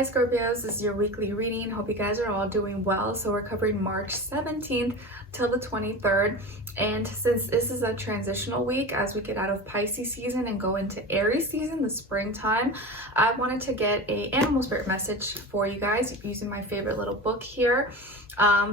Hi Scorpios, this is your weekly reading. Hope you guys are all doing well. So we're covering March 17th till the 23rd. And since this is a transitional week as we get out of Pisces season and go into Aries season, the springtime, I wanted to get an animal spirit message for you guys using my favorite little book here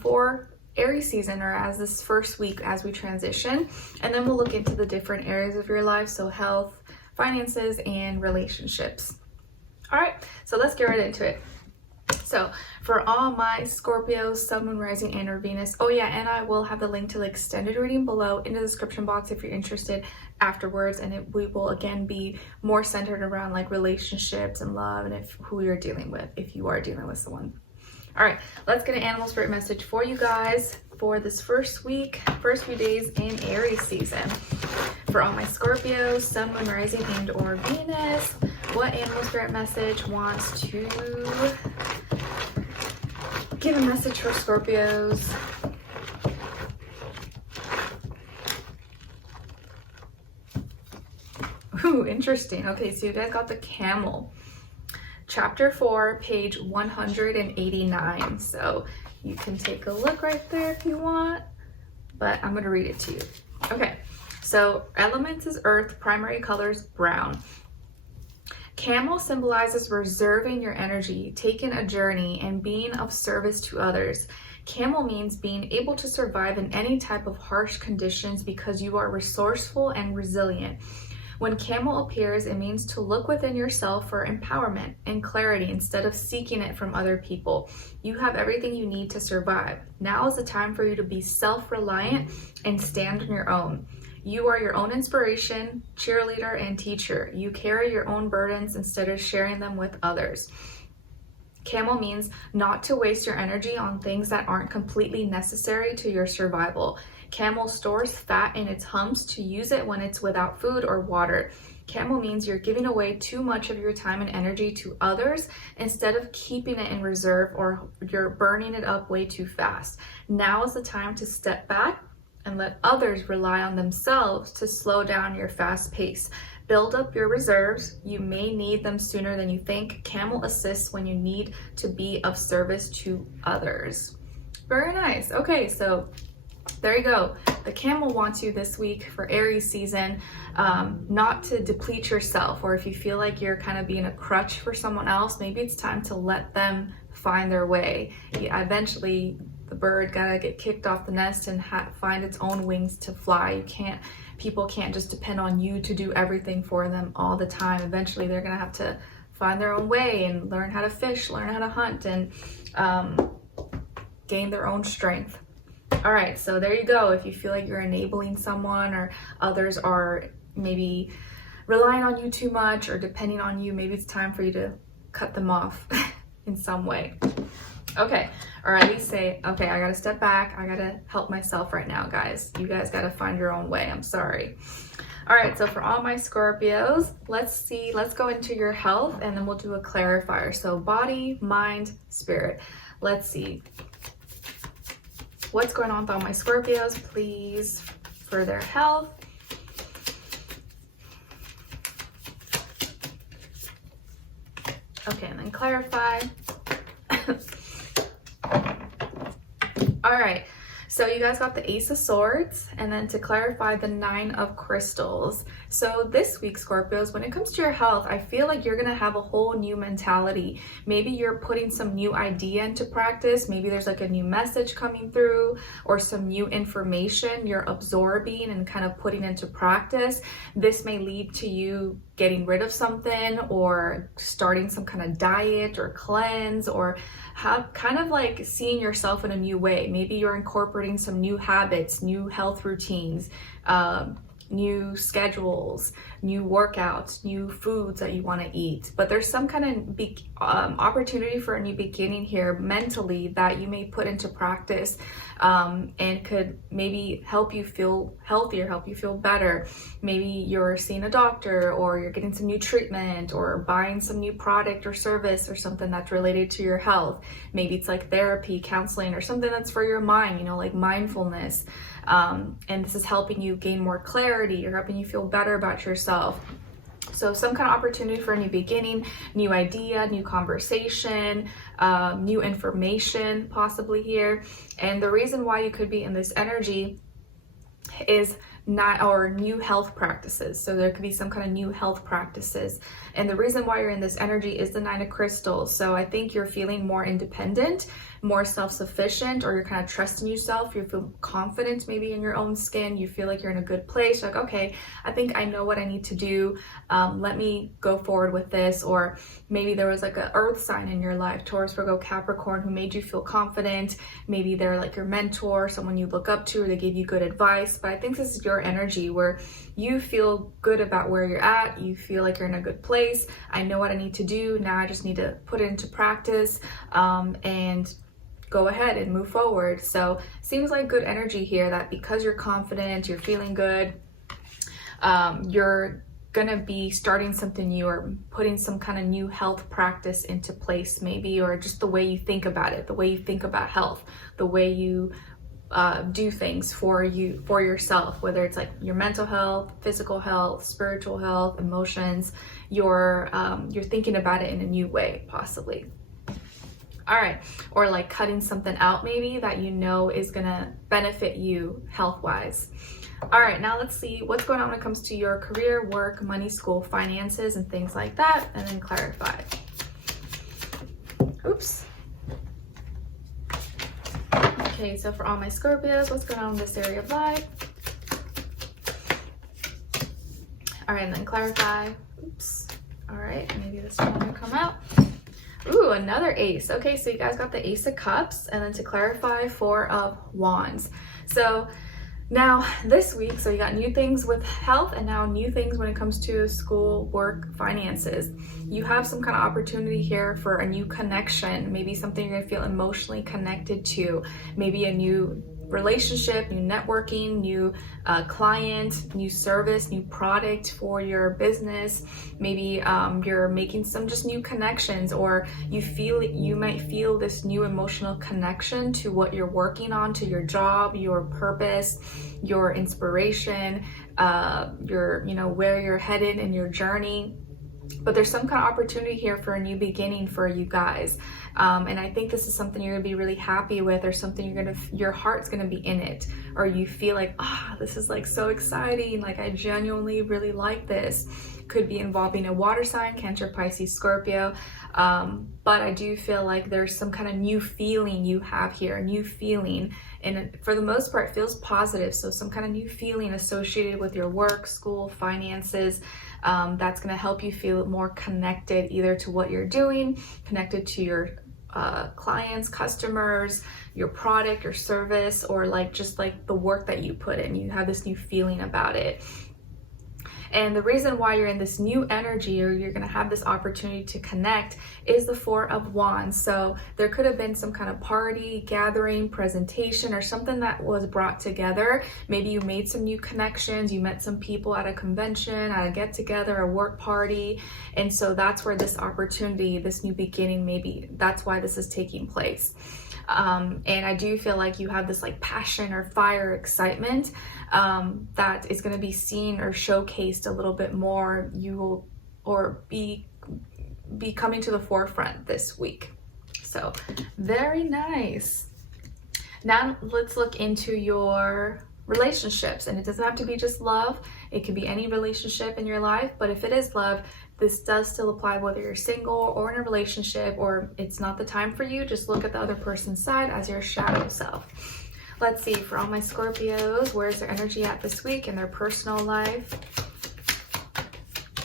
for Aries season, or as this first week as we transition. And then we'll look into the different areas of your life, so health, finances, and relationships. All right, so let's get right into it. So for all my Scorpios, Sun, Moon, Rising, and or Venus, oh yeah, and I will have the link to the extended reading below in the description box if you're interested afterwards, and we will again be more centered around like relationships and love and who you're dealing with, if you are dealing with someone. All right, let's get an animal spirit message for you guys for this first few days in Aries season. For all my Scorpios, Sun, Moon, Rising, and or Venus, what animal spirit message wants to give a message for Scorpios? Ooh, interesting. Okay, so you guys got the Camel. Chapter 4, page 189. So you can take a look right there if you want, but I'm going to read it to you. Okay, so elements is earth, primary colors brown. Camel symbolizes reserving your energy, taking a journey, and being of service to others. Camel means being able to survive in any type of harsh conditions because you are resourceful and resilient. When camel appears, it means to look within yourself for empowerment and clarity instead of seeking it from other people. You have everything you need to survive. Now is the time for you to be self-reliant and stand on your own. You are your own inspiration, cheerleader, and teacher. You carry your own burdens instead of sharing them with others. Camel means not to waste your energy on things that aren't completely necessary to your survival. Camel stores fat in its humps to use it when it's without food or water. Camel means you're giving away too much of your time and energy to others instead of keeping it in reserve, or you're burning it up way too fast. Now is the time to step back and let others rely on themselves to slow down your fast pace. Build up your reserves. You may need them sooner than you think. Camel assists when you need to be of service to others. Very nice. Okay, so there you go. The Camel wants you this week for Aries season, not to deplete yourself, or if you feel like you're kind of being a crutch for someone else, maybe it's time to let them find their way. Eventually, the bird gotta get kicked off the nest and find its own wings to fly. People can't just depend on you to do everything for them all the time. Eventually, they're gonna have to find their own way and learn how to fish, learn how to hunt, and gain their own strength. All right, so there you go. If you feel like you're enabling someone, or others are maybe relying on you too much or depending on you, maybe it's time for you to cut them off in some way. Okay, or at least say, okay, I gotta step back. I gotta help myself right now, guys. You guys gotta find your own way. I'm sorry. All right, so for all my Scorpios, let's go into your health, and then we'll do a clarifier. So body, mind, spirit. Let's see. What's going on with all my Scorpios, please, for their health? Okay, and then clarify. All right, so you guys got the Ace of Swords, and then to clarify, the Nine of Crystals. So this week, Scorpios, when it comes to your health, I feel like you're gonna have a whole new mentality. Maybe you're putting some new idea into practice. Maybe there's like a new message coming through, or some new information you're absorbing and kind of putting into practice. This may lead to you getting rid of something, or starting some kind of diet or cleanse, or have kind of like seeing yourself in a new way. Maybe you're incorporating some new habits, new health routines, new schedules, new workouts, new foods that you want to eat. But there's some kind of opportunity for a new beginning here mentally that you may put into practice, and could maybe help you feel healthier, help you feel better. Maybe you're seeing a doctor, or you're getting some new treatment, or buying some new product or service or something that's related to your health. Maybe it's like therapy, counseling, or something that's for your mind, like mindfulness. And this is helping you gain more clarity, or helping you feel better about yourself. So some kind of opportunity for a new beginning, new idea, new conversation, new information possibly here. And the reason why you could be in this energy is not our new health practices. So there could be some kind of new health practices. And the reason why you're in this energy is the 9 of crystals. So I think you're feeling more independent, more self-sufficient, or you're kind of trusting yourself. You feel confident maybe in your own skin. You feel like you're in a good place. You're like, okay, I think I know what I need to do. Let me go forward with this. Or maybe there was like an earth sign in your life, Taurus, Virgo, Capricorn, who made you feel confident. Maybe they're like your mentor, someone you look up to, or they gave you good advice. But I think this is your energy where you feel good about where you're at. You feel like you're in a good place. I know what I need to do. Now I just need to put it into practice and go ahead and move forward. So seems like good energy here, that because you're confident, you're feeling good, you're gonna be starting something new or putting some kind of new health practice into place maybe, or just the way you think about it, the way you think about health, the way you do things for yourself, whether it's like your mental health, physical health, spiritual health, emotions. You're thinking about it in a new way possibly. All right, or like cutting something out maybe that you know is gonna benefit you health-wise. All right, now let's see what's going on when it comes to your career, work, money, school, finances, and things like that, and then clarify. Oops. Okay, so for all my Scorpios, what's going on in this area of life? All right, and then clarify. Oops. All right, maybe this one will come out. Ooh, another ace. Okay, so you guys got the Ace of Cups, and then to clarify, 4 of Wands. So now this week, so you got new things with health and now new things when it comes to school, work, finances. You have some kind of opportunity here for a new connection, maybe something you're gonna feel emotionally connected to, maybe a new relationship, new networking, new client, new service, new product for your business. Maybe you're making some just new connections, or you might feel this new emotional connection to what you're working on, to your job, your purpose, your inspiration, where you're headed in your journey. But there's some kind of opportunity here for a new beginning for you guys. And I think this is something you're gonna be really happy with, or something your heart's gonna be in it, or you feel like, this is like so exciting. Like I genuinely really like this. Could be involving a water sign, Cancer, Pisces, Scorpio. But I do feel like there's some kind of new feeling you have here, a new feeling. And for the most part, it feels positive. So some kind of new feeling associated with your work, school, finances, that's going to help you feel more connected either to what you're doing, connected to your clients, customers, your product or service, or like just like the work that you put in. You have this new feeling about it. And the reason why you're in this new energy, or you're going to have this opportunity to connect, is the 4 of Wands. So there could have been some kind of party, gathering, presentation, or something that was brought together. Maybe you made some new connections, you met some people at a convention, at a get together, a work party. And so that's where this opportunity, this new beginning, maybe that's why this is taking place. And I do feel like you have this like passion or fire, excitement that is going to be seen or showcased a little bit more. You will or be coming to the forefront this week. So very nice. Now let's look into your relationships, and it doesn't have to be just love. It could be any relationship in your life, but if it is love, this does still apply whether you're single or in a relationship, or it's not the time for you. Just look at the other person's side as your shadow self. Let's see, for all my Scorpios, where's their energy at this week in their personal life?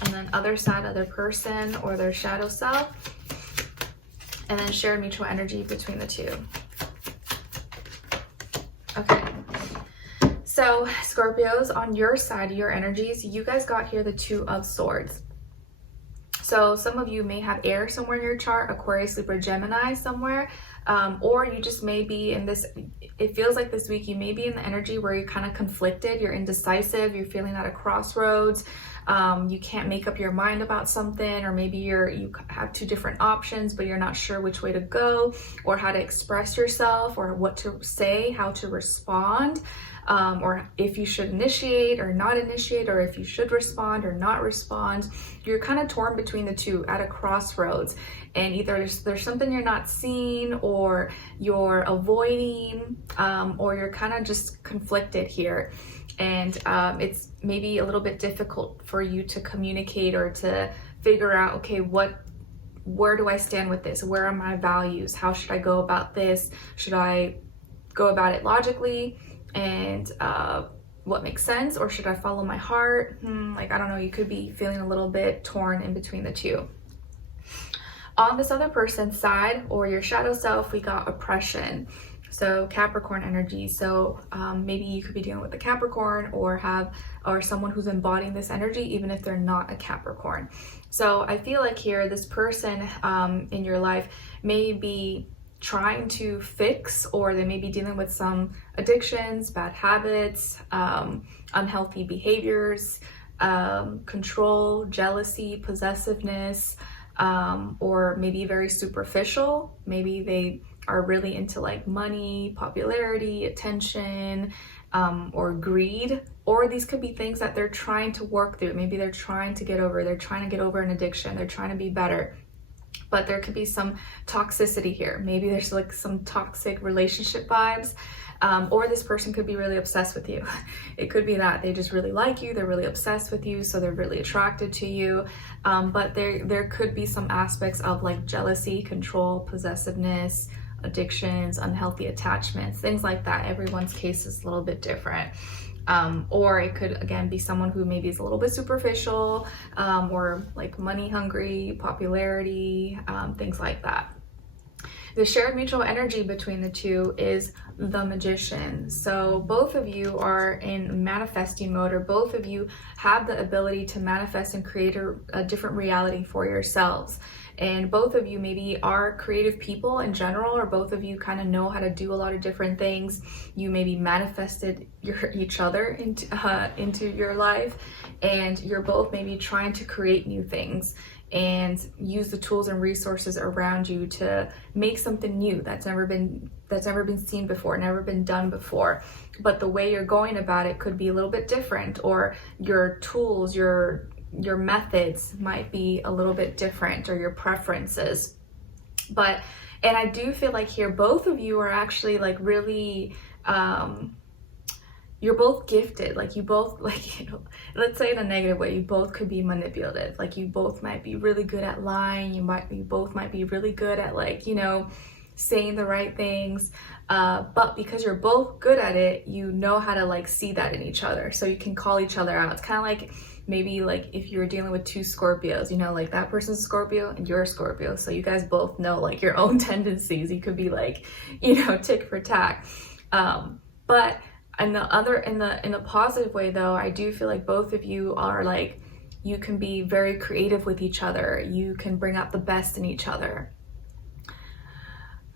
And then other side, other person or their shadow self. And then shared mutual energy between the two. Okay. So Scorpios, on your side, your energies, you guys got here the 2 of Swords. So some of you may have air somewhere in your chart, Aquarius, Libra, Gemini somewhere, or you just may be in this, it feels like this week you may be in the energy where you're kind of conflicted, you're indecisive, you're feeling at a crossroads. You can't make up your mind about something, or maybe you have two different options, but you're not sure which way to go, or how to express yourself, or what to say, how to respond, or if you should initiate or not initiate, or if you should respond or not respond. You're kind of torn between the two, at a crossroads, and either there's something you're not seeing, or you're avoiding, or you're kind of just conflicted here. And it's maybe a little bit difficult for you to communicate or to figure out, okay, where do I stand with this? Where are my values? How should I go about this? Should I go about it logically and what makes sense, or should I follow my heart? Like, I don't know, you could be feeling a little bit torn in between the two. On this other person's side, or your shadow self, we got oppression. So Capricorn energy. So maybe you could be dealing with a Capricorn, or someone who's embodying this energy, even if they're not a Capricorn. So I feel like here, this person in your life may be trying to fix, or they may be dealing with some addictions, bad habits, unhealthy behaviors, control, jealousy, possessiveness, or maybe very superficial. Maybe they are really into like money, popularity, attention, or greed. Or these could be things that they're trying to work through. Maybe they're trying to get over, they're trying to get over an addiction, they're trying to be better. But there could be some toxicity here. Maybe there's like some toxic relationship vibes, or this person could be really obsessed with you. It could be that they just really like you, they're really obsessed with you, so they're really attracted to you. But there could be some aspects of like jealousy, control, possessiveness, addictions, unhealthy attachments, things like that. Everyone's case is a little bit different. Or it could, again, be someone who maybe is a little bit superficial, or like money hungry, popularity, things like that. The shared mutual energy between the two is the Magician. So both of you are in manifesting mode, or both of you have the ability to manifest and create a different reality for yourselves. And both of you maybe are creative people in general, or both of you kind of know how to do a lot of different things. You maybe manifested each other into your life, and you're both maybe trying to create new things and use the tools and resources around you to make something new that's never been seen before, never been done before. But the way you're going about it could be a little bit different, or your tools, your methods might be a little bit different, or your preferences. And I do feel like here, both of you are actually like really, you're both gifted. Like you both, like, you know, let's say in a negative way, you both could be manipulative. Like you both might be really good at lying. You both might be really good at, like, you know, saying the right things. But because you're both good at it, you know how to like see that in each other. So you can call each other out. It's kind of like, maybe like if you were dealing with two Scorpios, you know, like that person's a Scorpio and you're a Scorpio. So you guys both know like your own tendencies. You could be like, you know, tick for tack. But in the positive way though, I do feel like both of you are like, you can be very creative with each other. You can bring out the best in each other.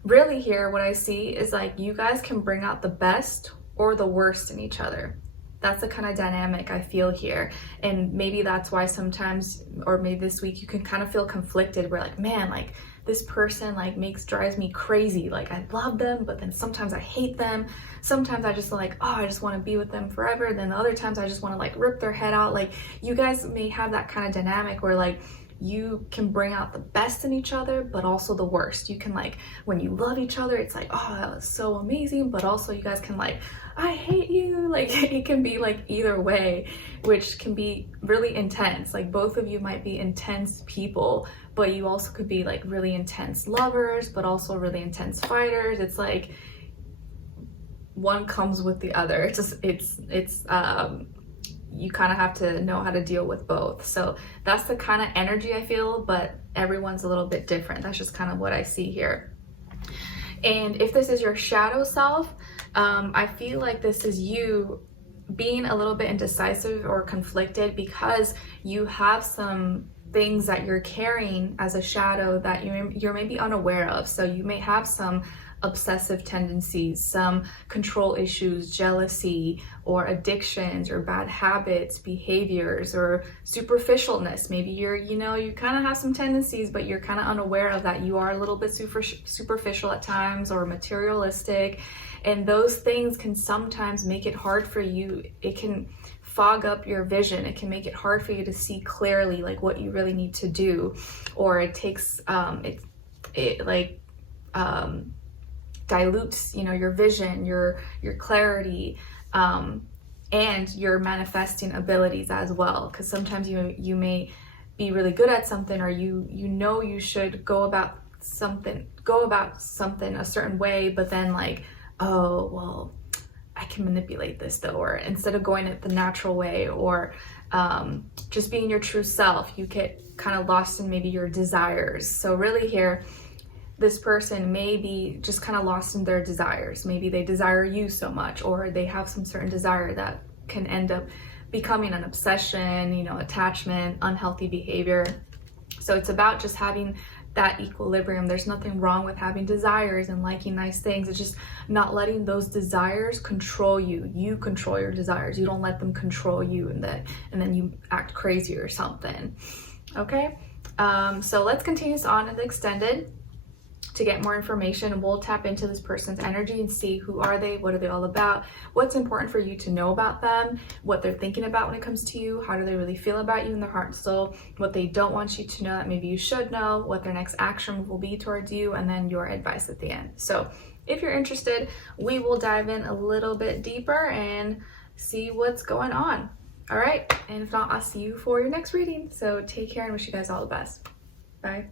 Really here, what I see is like you guys can bring out the best or the worst in each other. That's the kind of dynamic I feel here. And maybe that's why sometimes, or maybe this week, you can kind of feel conflicted. We're like, man, like this person like drives me crazy. Like I love them, but then sometimes I hate them. Sometimes I just like, oh, I just want to be with them forever. Then other times I just want to like rip their head out. Like you guys may have that kind of dynamic where like you can bring out the best in each other, but also the worst. You can like, when you love each other, it's like, oh, that was so amazing. But also you guys can like, I hate you. Like it can be like either way, which can be really intense. Like both of you might be intense people, but you also could be like really intense lovers, but also really intense fighters. It's like one comes with the other. It's just, you kind of have to know how to deal with both. So that's the kind of energy I feel, but everyone's a little bit different. That's just kind of what I see here. And if this is your shadow self, I feel like this is you being a little bit indecisive or conflicted because you have some things that you're carrying as a shadow that you're maybe unaware of. So you may have some obsessive tendencies, some control issues, jealousy, or addictions, or bad habits, behaviors, or superficialness. Maybe you kind of have some tendencies, but you're kind of unaware of that. You are a little bit superficial at times, or materialistic, and those things can sometimes make it hard for you. It can fog up your vision. It can make it hard for you to see clearly, like what you really need to do, or it takes dilutes your vision, your clarity, and your manifesting abilities as well. Because sometimes you may be really good at something, or you should go about something a certain way, but then like, oh well, I can manipulate this though, or instead of going it the natural way, or just being your true self, you get kind of lost in maybe your desires. So really here, this person may be just kind of lost in their desires. Maybe they desire you so much, or they have some certain desire that can end up becoming an obsession, attachment, unhealthy behavior. So it's about just having that equilibrium. There's nothing wrong with having desires and liking nice things. It's just not letting those desires control you. You control your desires. You don't let them control you, and then you act crazy or something. Okay, so let's continue on in the extended. To get more information, we'll tap into this person's energy and see who are they, what are they all about, what's important for you to know about them, what they're thinking about when it comes to you, how do they really feel about you in their heart and soul, what they don't want you to know that maybe you should know, what their next action will be towards you, and then your advice at the end. So if you're interested, we will dive in a little bit deeper and see what's going on. All right, and if not, I'll see you for your next reading. So take care and wish you guys all the best. Bye.